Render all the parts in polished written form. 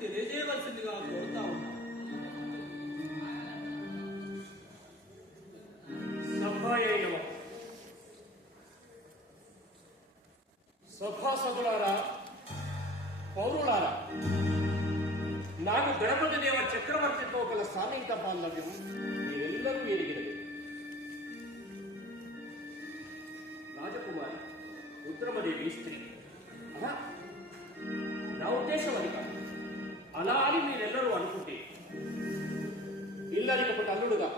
తెలియజేయవలసిందిగా కోరుతా ఉన్నా. సభాసదులారా, పౌరులారా, నాకు గణపతి దేవ చక్రవర్తితో గల సామీత బాంధవ్యం మీరెల్లరూ ఎరిగినది. రాజకుమారి రుద్రమదేవి స్త్రీ. నా ఉద్దేశం అది కాదు. అలా అని మీరెల్లరూ అనుకుంటే ఇల్లరికి ఒక అల్లుడుగా,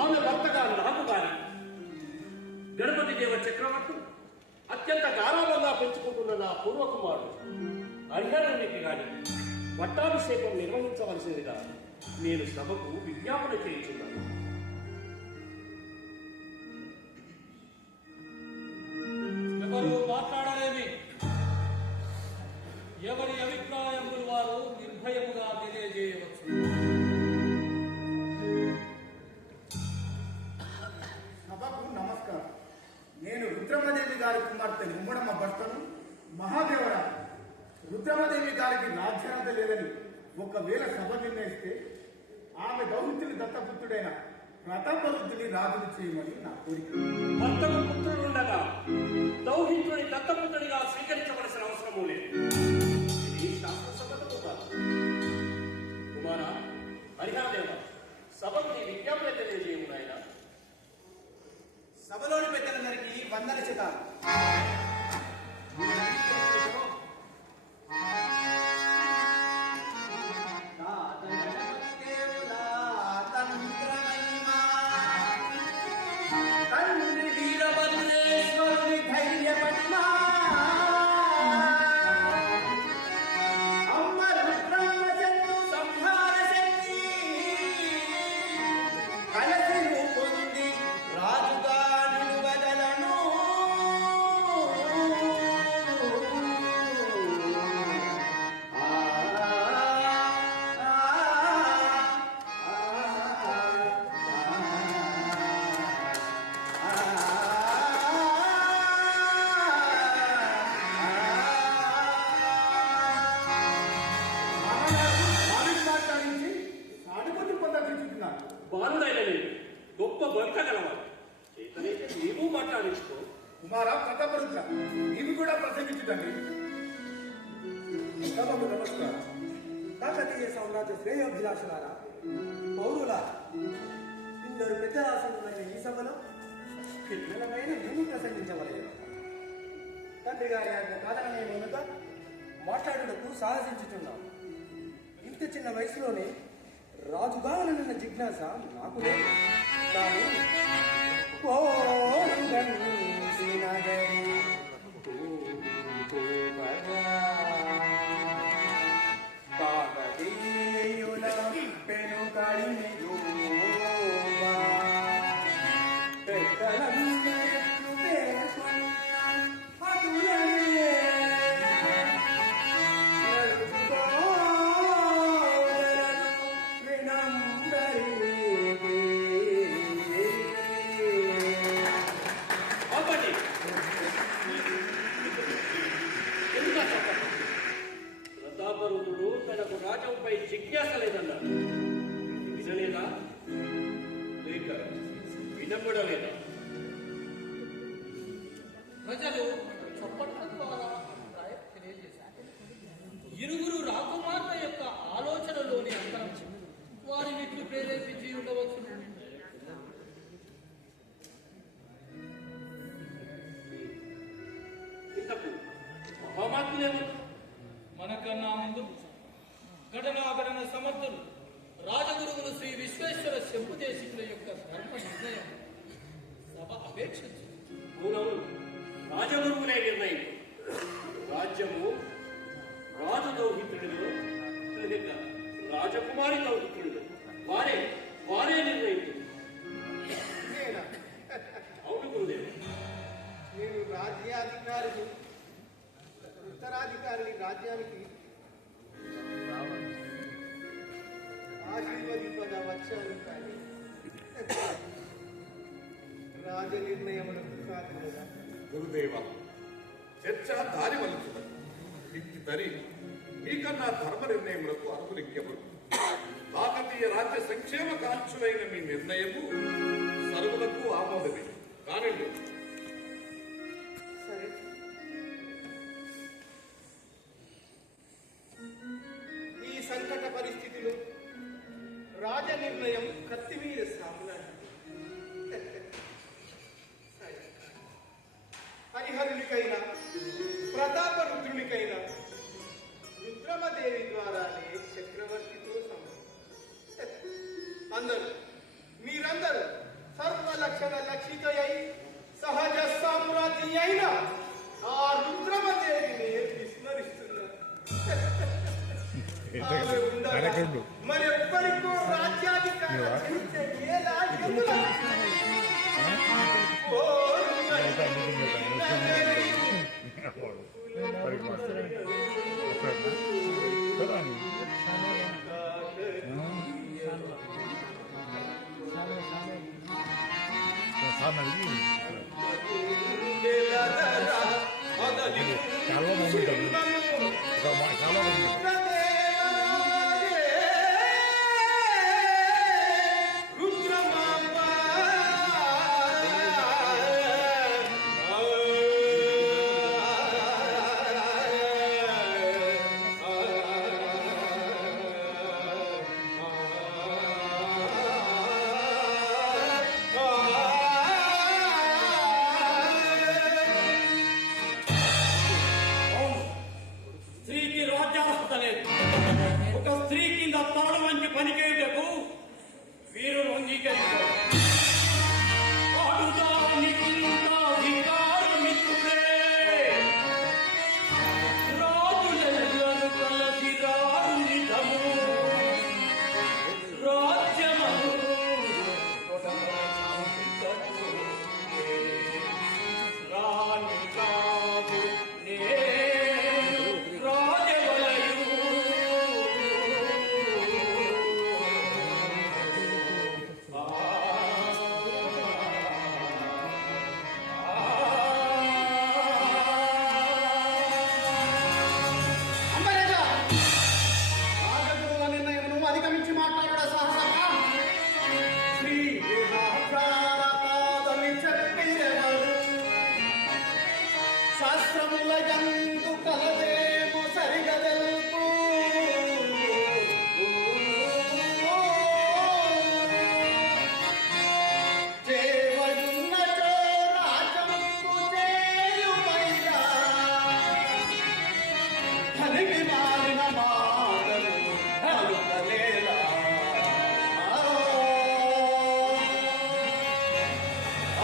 ఆమె భర్తగా నాకు గాని గణపతి దేవ చక్రవర్తి అత్యంత గారాబంగా పెంచుకుంటున్న నా పూర్వకుమారుడు హరిహరునికి గాని పట్టాభిషేకం నిర్వహించవలసిందిగా నేను సభకు విజ్ఞాపన చేయించున్నాను. ఎవరు మాట్లాడలేమి. ఎవరి అభిప్రాయములు వారు నిర్భయముగా తెలియజేయవచ్చు. సభకు నమస్కారం. నేను రుద్రమదేవి గారి కుమార్తె గుమ్మడమ్మ భర్తను మహాదేవరావు. రుద్రమదేవి గారికి రాజ్యాంగ లేదని ఒకవేళ సభ నిర్ణయిస్తే ఆమె దౌహిత్యుని దత్తపుత్రుడైన ప్రతాపరుద్రుని రాజుని చేయమని నా కోరిక. భర్తకు పుత్రుడుండగా దౌహిత్రుని దత్తపుత్రుడిగా స్వీకరించవలసిన అవసరమూ లేదు. ఇది శాస్త్రసమ్మతము కాదు. కుమార హరిహరదేవ, సభకు నీ విజ్ఞాపన తెలియజేయము నాయన. సభలోని పెద్దలందరికీ వందన చేతారు. తండ్రి వీరభద్రేశ్వరుని ధైర్యపడినా, అమ్మ రుద్రమ్మ శక్తి సంహార శక్తి కలసి రూపొంది రాజుగా నిలువగలను. బాలుడైన నేను గొప్ప భర్త గలవాడు. చేతనైతే నీవు మాట్లాడించుకో. కుమార ప్రతాపరుద్ర, నీవు కూడా ప్రసంగించుటండి. సభకు నమస్కారం. కాకతీయ సామ్రాజ్య శ్రేయోభిలాషులారా, పౌరులారా, ఇందరు పెద్దరాశులైన ఈ సభలో పిల్లలపైన నేను ప్రసంగించవలేదు. తండ్రి గారి ఆజ్ఞ కాదననే నేనుగా మాట్లాడుటకు సాహసించుతున్నాను. ఇంత చిన్న వయసులోనే రాజుగాలన్న జిజ్ఞాస నాకు లేదు. కానీ పోరుగంటి నగరి కాకతీయుల పెను కడిమియోవా పెద్దలందరూ పేర్కొన్న అటులనే నడుచుకోవలను వినందరికీ. ఆపండి. ఎందుకు చెప్పండి? ప్రతాపరుద్రుడు తనకు రాజ్యంపై జిజ్ఞాస లేదన్నాడు. వినలేదా లేక వినపడలేదా? ప్రజలు చప్పట్ల ద్వారా అభిప్రాయం తెలియజేశారు. ఇరుగురు రాకుమార్తె యొక్క ఆలోచనలోని అంతరం వారి వీటిని ప్రేరేపించి ఉండవచ్చు. ఇంతకు మహామాత్ములేమన్నా? మనకన్నా ముందు ఘటనాఘటన సమర్థులు రాజగురువులు శ్రీ విశ్వేశ్వర శంభుదేశికుల యొక్క ధర్మ నిర్ణయం సభ అపేక్షించింది. అవునవును, రాజగురువులే నిర్ణయం. రాజ్యము రాజు దౌహిత్రుడిలో లేక రాజకుమారి దౌహిత్రుడిలో వారే నిర్ణయించారు. నేనా? అవును గురుదేవు. నేను రాజ్యాధికారిని, ఉత్తరాధికారిని రాజ్యానికి ఆశీర్వదింపద వచ్చాను కానీ రాజ నిర్ణయములకు కాదు కదా. గురుదేవ చర్చ దారి వలుచున్నది. ఇట్టి తరి మీకన్నా ధర్మ నిర్ణయములకు అర్హులింకెవరు? కాకతీయ రాజ్య సంక్షేమ కాంక్షులైన మీ నిర్ణయము సర్వులకు ఆమోదమే కానండి. సరే, ఈ సంకట పరిస్థితిలో రాజ నిర్ణయం కత్తి మీద సాములాంటి. సరే, హరిహరునికైనా ప్రతాపరుద్రునికైనా రుద్రమదేవి ద్వారానే చక్రవర్తితో సమానం. మీరందరూ సర్వలక్షణ లక్షితయై సహజ సామ్రాజ్ఞి అయిన ఆ రుద్రమదేవిని విస్మరిస్తున్నారు. ఆమె ఉండగా మరెవ్వరికో రాజ్యాధికారం చెల్లించే ఏ రాజ్యముల ఓ స్త్రీకి రాజ్యార్హత లేదు. ఒక స్త్రీ కింద తాళం వంచి పనిచేయుటకు వీరులు అంగీకరించారు. అడుదానికింత అధికారమిత్రుడే రాజులెల్లరు కలసి రారు నిధము రాజ్యమను రాణి కాదు నేను రాజవలయు అంబరేజా, రాజగురువుల నిర్ణయమును అధిగమించి మాట్లాడడం సాహసమా? శ్రీ దేహాచారపాదని చెప్పిరెవరు? శాస్త్రముల యందు కలదేమో సరిగదల్పు. చేవడున్నచో రాజముకు చేయుమైరా. ధనికి మారిన మాటలు పలుకలేలా. ఆ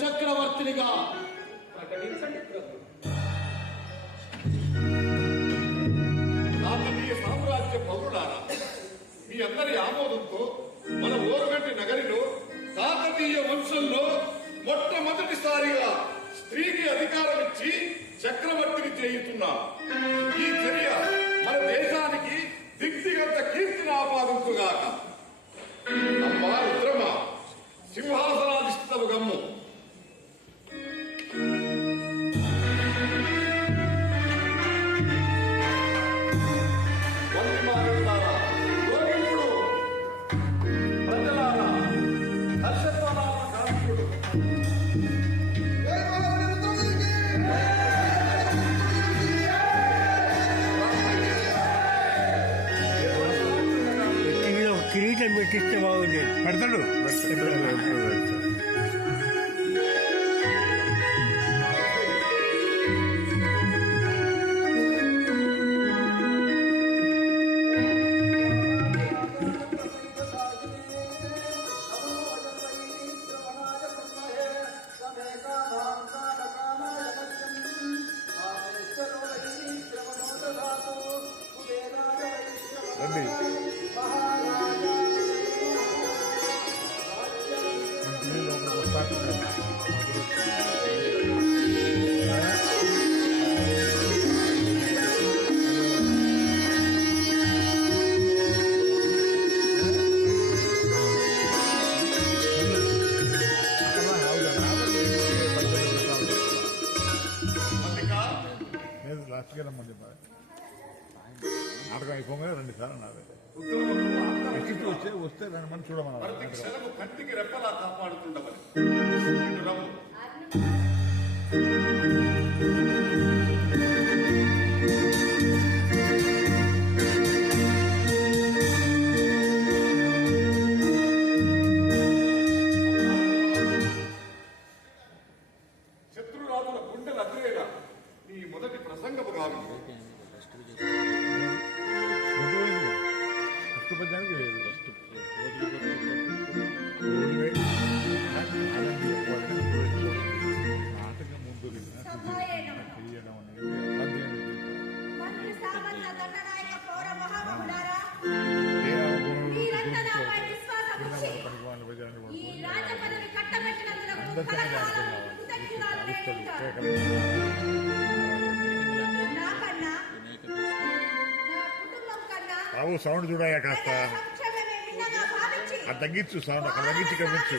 చక్రవర్తినిగా ప్రకటించండి ప్రభు. కాకతీయ సామ్రాజ్య పౌరులారా, మీ అందరి ఆమోదంతో మన ఓరుగంటి నగరిలో కాకతీయ వంశంలో మొట్టమొదటిసారిగా స్త్రీకి అధికారం ఇచ్చి చక్రవర్తిని చేయుతున్నాం. ఈ చర్య మన దేశానికి దిగ్దిగంత కీర్తిని ఆపాదించుగాక. అమ్మా రుద్రమ, సింహాసనాధిష్ఠితవు గమ్ము. వంశమానులారా, గోవిందుడు, ప్రజలారా, హర్షధ్వానాల కాంతుడు. టీవీలో కిరీటం పెట్టిస్తే బాగుంది. పెడతాడు రండి. లాస్ట్గా రమ్మని చెప్పాలి. నాటకం అయిపోగానే రండి సార్ అన్నారు. వస్తే దాని మనం చూడమన్నారు. ప్రతి క్షణము కంటికి రెప్పలా కాపాడుతుండమని. ఇటు రమ్ము. శత్రురాజుల గుండెల అతిరేగా నీ మొదటి ప్రసంగము కాదు. పద్యానికి లేదు. నాటకం ముందు తెలియడం అనేది మంత్రి సామంత దండనాయక పౌర మహామహులారా, మీరంతా నాపై విశ్వాసం ఉంచి ఈ రాజ పదవి కట్టబెట్టినందుకు కలకాలం కృతజ్ఞతలు నేర్చుకుంటాను. నాకన్నా, నా కుటుంబం కన్నా బాబు సౌండ్ చూడాయా కాస్త సంక్షేమమే మిన్నగా భావించి తగ్గించు సౌండ్ అక్కడ తగ్గించి కనిపించు.